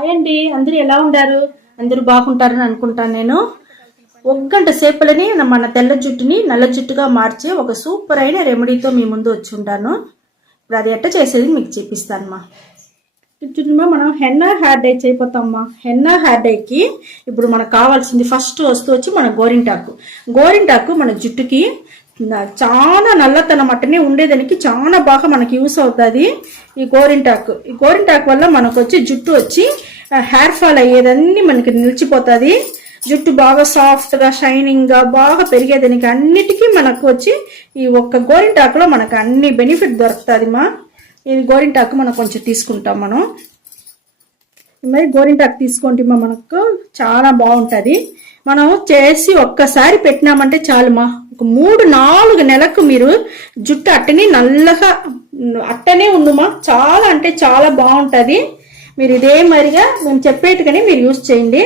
Hi అండి, అందరూ ఎలా ఉన్నారు? అందరూ బాగుంటారని అనుకుంటాను. నేను ఒక గంట సేపులని మన తెల్ల జుట్టుని నల్ల జుట్టుగా మార్చే ఒక సూపర్ అయిన రెమెడీతో మీ ముందు వచ్చి ఉంటాను. ఇప్పుడు అది ఎట్ట చేసేది మీకు చూపిస్తానమ్మా. చూడమ్మా, మనం హెన్నా హెయిర్ డై చేయపోతామమ్మా. హెన్నా హెయిర్ డైకి ఇప్పుడు మనకు కావాల్సింది ఫస్ట్ వస్తువు వచ్చి మన గోరింటాకు. గోరింటాకు మన జుట్టుకి చాలా నల్లతనం అట్టనే ఉండేదానికి చాలా బాగా మనకి యూస్ అవుతుంది ఈ గోరింటాకు వల్ల మనకు వచ్చి జుట్టు వచ్చి హెయిర్ ఫాల్ అయ్యేదన్నీ మనకి నిలిచిపోతుంది. జుట్టు బాగా సాఫ్ట్గా షైనింగ్గా బాగా పెరిగేదానికి అన్నిటికీ మనకు వచ్చి ఈ ఒక్క గోరింటాకులో మనకు అన్ని బెనిఫిట్ దొరుకుతుంది మా. ఇది గోరింటాకు మనం కొంచెం తీసుకుంటాం. మనం మరి గోరింటాకు తీసుకుంటే మనకు చాలా బాగుంటుంది. మనం చేసి ఒక్కసారి పెట్టినామంటే చాలుమా, ఒక 3-4 నెలలకు మీరు జుట్టు అట్టని నల్లగా అట్టనే ఉండుమా. చాలా అంటే చాలా బాగుంటుంది. మీరు ఇదే మరిగా మేము చెప్పేట్టుగానే మీరు యూజ్ చేయండి.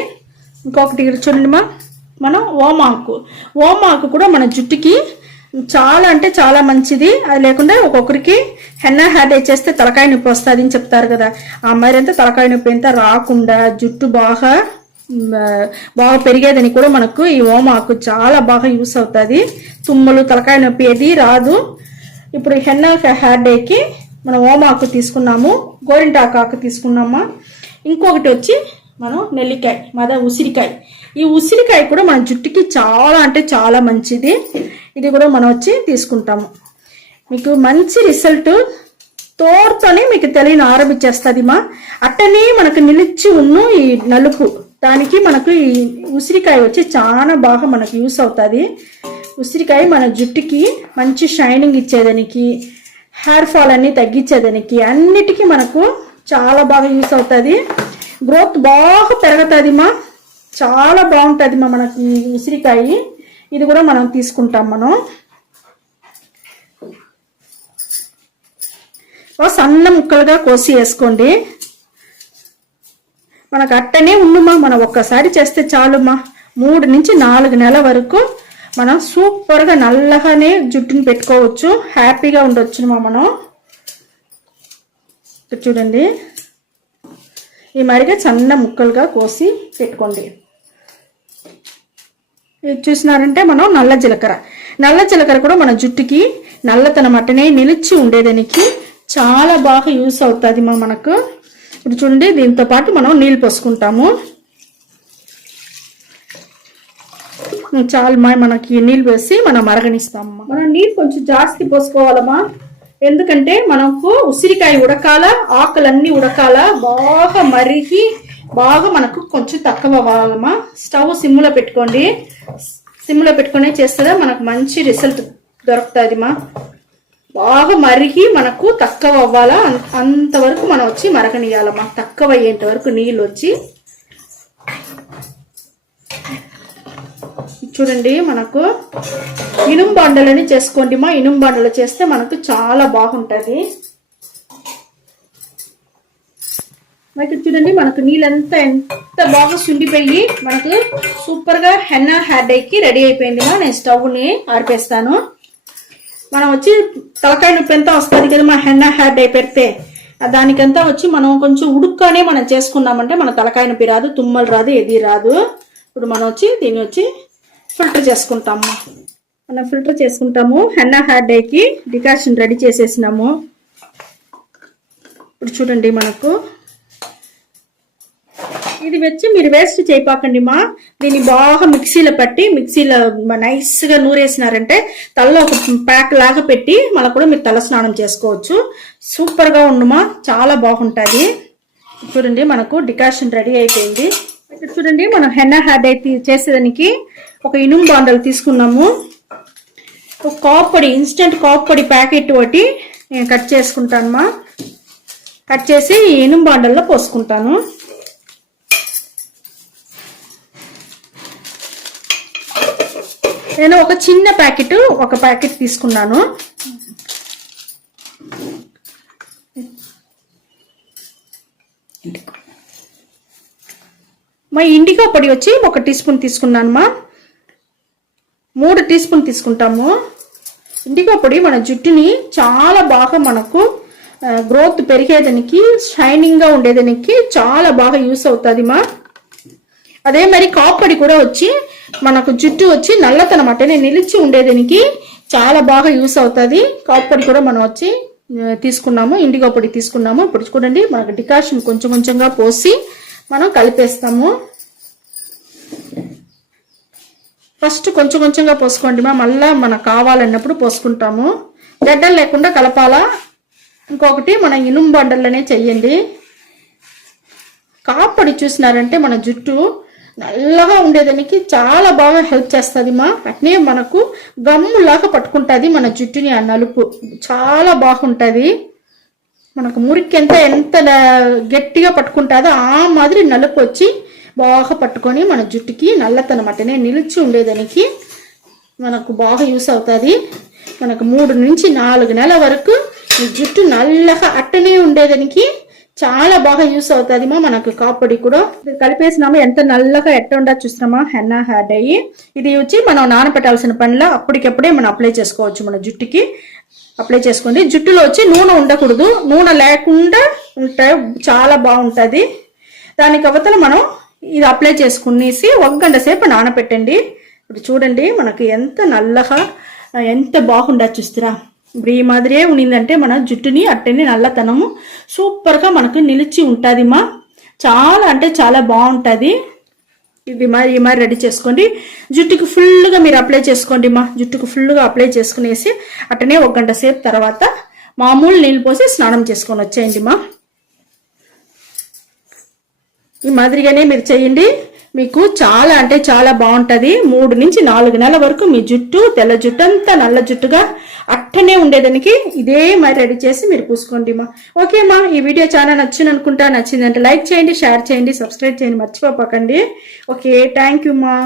ఇంకొకటి చూడండిమా, మనం ఓమాకు కూడా మన జుట్టుకి చాలా అంటే చాలా మంచిది. అది లేకుండా ఒక్కొక్కరికి హెన్నా హెయిర్ డై చేస్తే తలకాయ నొప్పి వస్తుంది అని చెప్తారు కదా. ఆ మరి అంతా తలకాయ నొప్పి అంతా రాకుండా జుట్టు బాగా పెరిగేదని కూడా మనకు ఈ ఓమాకు చాలా బాగా యూస్ అవుతుంది. తుమ్మలు తలకాయ నొప్పి ఏది రాదు. ఇప్పుడు హెన్నా హెయిర్ డైకి మనం ఓమాకు తీసుకున్నాము, గోరింటాకు ఆకు తీసుకున్నామా. ఇంకొకటి వచ్చి మనం నెల్లికాయ ఉసిరికాయ. ఈ ఉసిరికాయ కూడా మన జుట్టుకి చాలా అంటే చాలా మంచిది. ఇది కూడా మనం వచ్చి తీసుకుంటాము. మీకు మంచి రిజల్ట్ తోడుతోనే మీకు తెలియని ఆరంభించేస్తుంది మా. అట్టనే మనకు నిలిచి ఈ నలుపు దానికి మనకు ఈ ఉసిరికాయ వచ్చి చాలా బాగా మనకు యూస్ అవుతుంది. ఉసిరికాయ మన జుట్టుకి మంచి షైనింగ్ ఇచ్చేదానికి, హెయిర్ ఫాల్ అన్ని తగ్గించేదానికి అన్నిటికీ మనకు చాలా బాగా యూస్ అవుతుంది. గ్రోత్ బాగా పెరుగుతుంది మా, చాలా బాగుంటుంది మా మనకి ఉసిరికాయ. ఇది కూడా మనం తీసుకుంటాం. మనం సన్న ముక్కలుగా కోసి వేసుకోండి. మనకు అట్టనే ఉండుమా, మనం ఒక్కసారి చేస్తే చాలుమా. 3-4 నెలల వరకు మనం సూపర్గా నల్లగానే జుట్టుని పెట్టుకోవచ్చు, హ్యాపీగా ఉండొచ్చు మా. మనం చూడండి, ఈ మరిగా సన్న ముక్కలుగా కోసి పెట్టుకోండి. ఇది చూసినారంటే మనం నల్ల జీలకర్ర కూడా మన జుట్టుకి నల్లతనం అట్టనే నిలిచి ఉండేదానికి చాలా బాగా యూస్ అవుతుంది మా మనకు. ఇప్పుడు చూడండి, దీంతో పాటు మనం నీళ్ళు పోసుకుంటాము. చాలా మనకి నీళ్ళు వేసి మనం మరగనిస్తాము. మనం నీళ్ళు కొంచెం జాస్తి పోసుకోవాలమ్మా, ఎందుకంటే మనకు ఉసిరికాయ ఉడకాల, ఆకులన్నీ ఉడకాల, బాగా మరిగి బాగా మనకు కొంచెం తక్కువ అవ్వాలమ్మా. స్టవ్ సిమ్లో పెట్టుకోండి. సిమ్లో పెట్టుకునే చేస్తే మనకు మంచి రిజల్ట్ దొరుకుతుంది మా. బాగా మరిగి మనకు తక్కువ అవ్వాలా, అంతవరకు మనం వచ్చి మరగనియాలమ్మా. తక్కువ అయ్యేంత వరకు నీళ్ళు వచ్చి చూడండి. మనకు ఇనుము బండలని చేసుకోండి మా. ఇనుము బండలు చేస్తే మనకు చాలా బాగుంటుంది. మరి చూడండి, మనకు నీళ్ళంతా ఎంత బాగా సుండిపోయి మనకు సూపర్గా హెన్నా హెయిర్ డైకి రెడీ అయిపోయింది మా. నేను స్టవ్ని ఆర్పేస్తాను. మనం వచ్చి తలకాయ నొప్పి ఎంత వస్తుంది కదా మా హెన్నా హెయిర్ డై పెడితే, దానికంతా వచ్చి మనం కొంచెం ఉడుక్కనే మనం చేసుకున్నామంటే మన తలకాయ నొప్పి రాదు, తుమ్మలు రాదు, ఏది రాదు. ఇప్పుడు మనం వచ్చి దీన్ని వచ్చి ఫిల్టర్ చేసుకుంటాము. మనం ఫిల్టర్ చేసుకుంటాము. హెన్నా హెయిర్ డైకి డికాషన్ రెడీ చేసేసినాము. ఇప్పుడు చూడండి, మనకు ఇది వచ్చి మీరు వేస్ట్ చేయపాకండి మా. దీన్ని బాగా మిక్సీలో పట్టి మిక్సీలో నైస్గా నూరేసినారంటే తలలో ఒక ప్యాక్ లాగా పెట్టి మళ్ళీ కూడా మీరు తల స్నానం చేసుకోవచ్చు. సూపర్గా ఉండుమా, చాలా బాగుంటుంది. చూడండి, మనకు డికాషన్ రెడీ అయిపోయింది. ఇక్కడ చూడండి, మనం హెన్నా హెయిర్ డై చేసేదానికి ఒక ఇనుము బాండలు తీసుకున్నాము. ఒక కాపొడి, ఇన్స్టెంట్ కాపొడి ప్యాకెట్ ఒకటి నేను కట్ చేసుకుంటాను మా. కట్ చేసి ఈ ఇనుము బాండల్లో పోసుకుంటాను. నేను ఒక చిన్న ప్యాకెట్ తీసుకున్నాను. మా ఇండిగో పొడి వచ్చి 1 టీ స్పూన్ తీసుకున్నాను మా. 3 టీ స్పూన్ తీసుకుంటాము. ఇండిగో పొడి మన జుట్టుని చాలా బాగా మనకు గ్రోత్ పెరిగేదానికి, షైనింగ్గా ఉండేదానికి చాలా బాగా యూస్ అవుతుంది మా. అదే మరి కాపడి కూడా వచ్చి మనకు జుట్టు వచ్చి నల్లతనం అట్టనే నిలిచి ఉండేదానికి చాలా బాగా యూస్ అవుతుంది. కాపడి కూడా మనం వచ్చి తీసుకున్నాము, ఇండిగో పొడి తీసుకున్నాము. ఇప్పుడు చూడండి మనకు డికాషన్ కొంచెం కొంచెంగా పోసి మనం కలిపేస్తాము. ఫస్ట్ కొంచెం కొంచెంగా పోసుకోండి మా, మళ్ళీ మనకు కావాలన్నప్పుడు పోసుకుంటాము. గడ్డలు లేకుండా కలపాలా. ఇంకొకటి మన ఇనుము బండల్లోనే చెయ్యండి. కాపడి చూసినారంటే మన జుట్టు నల్లగా ఉండేదానికి చాలా బాగా హెల్ప్ చేస్తుంది మా. అట్నే మనకు గమ్ములాగా పట్టుకుంటుంది మన జుట్టుని. ఆ నలుపు చాలా బాగుంటుంది. మనకు మురికి ఎంత గట్టిగా పట్టుకుంటుందో ఆ మాదిరి నలుపు వచ్చి బాగా పట్టుకొని మన జుట్టుకి నల్లతనం అట్టనే నిలిచి ఉండేదానికి మనకు బాగా యూస్ అవుతుంది. మనకు 3 నుంచి 4 నెలల వరకు ఈ జుట్టు నల్లగా అట్టనే ఉండేదానికి చాలా బాగా యూస్ అవుతుంది మా. మనకు కాపొడి కూడా కలిపేసినాము. ఎంత నల్లగా ఎట్ట ఉండదు చూస్తున్నామా. హెన్నా హెయిర్ డై ఇది వచ్చి మనం నానపెట్టాల్సిన పనిలా అప్పటికప్పుడే మనం అప్లై చేసుకోవచ్చు. మన జుట్టుకి అప్లై చేసుకోండి. జుట్టులో వచ్చి నూనె ఉండకూడదు, నూనె లేకుండా ఉంటే చాలా బాగుంటుంది. దానికి అవతల మనం ఇది అప్లై చేసుకునేసి 1 గంట సేపు నానపెట్టండి. ఇప్పుడు చూడండి మనకు ఎంత నల్లగా ఎంత బాగుండదు చూస్తారా. ఇప్పుడు ఈ మాదిరే ఉన్నిందంటే మన జుట్టుని అట్టని నల్లతనము సూపర్గా మనకు నిలిచి ఉంటుంది మా. చాలా అంటే చాలా బాగుంటుంది. ఇది ఈ మరి రెడీ చేసుకోండి. జుట్టుకు ఫుల్గా మీరు అప్లై చేసుకోండి మా. జుట్టుకు ఫుల్గా అప్లై చేసుకునేసి అట్టనే 1 గంట సేపు తర్వాత మామూలు నీళ్ళు పోసి స్నానం చేసుకొని వచ్చేయండి మా. ఈ మాదిరిగానే మీరు చేయండి. మీకు చాలా అంటే చాలా బాగుంటుంది. 3 నుంచి 4 నెలల వరకు మీ జుట్టు తెల్ల జుట్టు అంతా నల్ల జుట్టుగా అట్టనే ఉండేదానికి ఇదే మరి రెడీ చేసి మీరు పూసుకోండి మా. ఓకే మా, ఈ వీడియో చాలా నచ్చింది అనుకుంటా. నచ్చిందంటే లైక్ చేయండి, షేర్ చేయండి, సబ్స్క్రైబ్ చేయండి మర్చిపోకండి. ఓకే, థ్యాంక్ యూ మా.